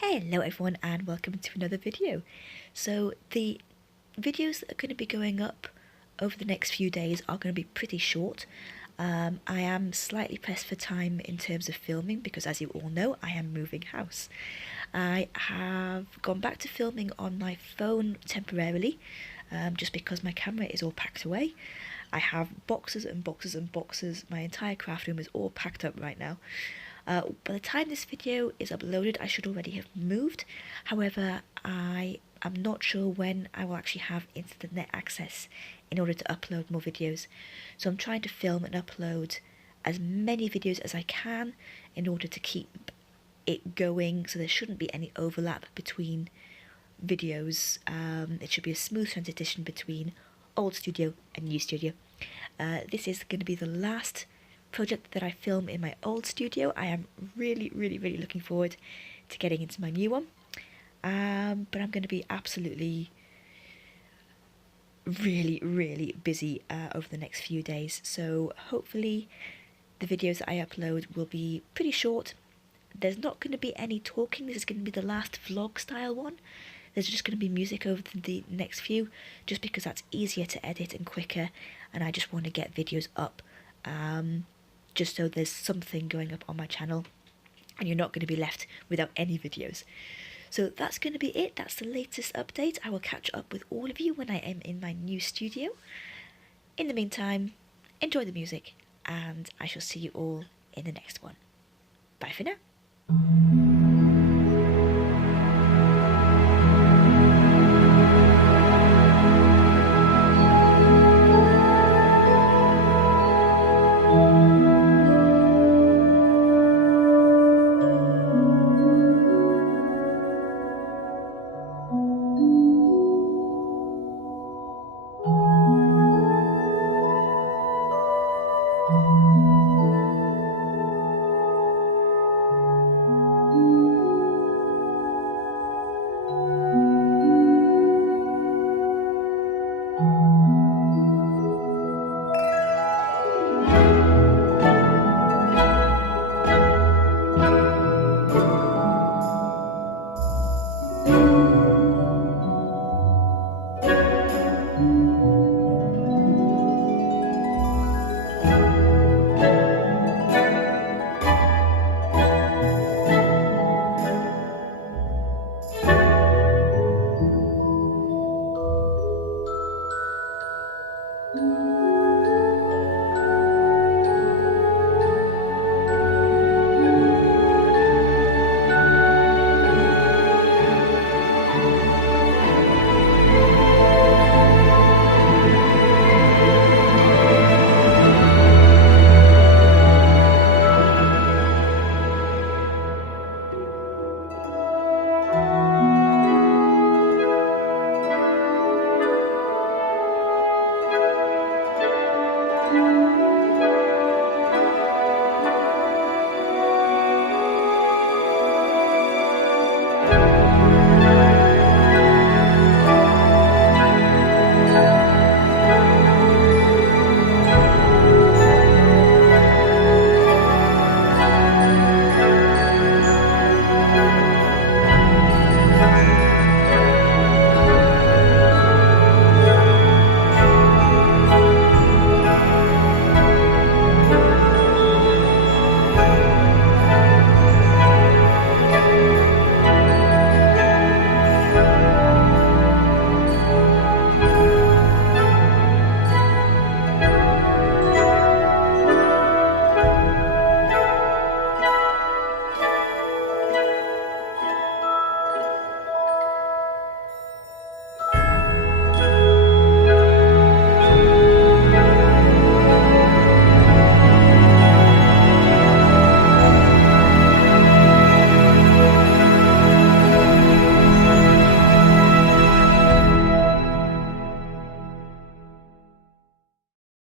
Hello everyone and welcome to another video. So the videos that are going to be going up over the next few days are going to be pretty short. I am slightly pressed for time in terms of filming because, as you all know, I am moving house. I have gone back to filming on my phone temporarily, just because my camera is all packed away. I have boxes and boxes and boxes. My entire craft room is all packed up right now. By the time this video is uploaded, I should already have moved. However, I am not sure when I will actually have internet access in order to upload more videos. So I'm trying to film and upload as many videos as I can in order to keep it going, so there shouldn't be any overlap between videos. It should be a smooth transition between old studio and new studio. This is going to be the last project that I film in my old studio. I am really looking forward to getting into my new one, but I'm going to be absolutely really busy over the next few days, so hopefully the videos that I upload will be pretty short. There's not going to be any talking. This is going to be the last vlog style one. There's just going to be music over the next few, just because that's easier to edit and quicker, and I just want to get videos up, just so there's something going up on my channel and you're not going to be left without any videos. So that's going to be it. That's the latest update. I will catch up with all of you when I am in my new studio. In the meantime, enjoy the music, and I shall see you all in the next one. Bye for now.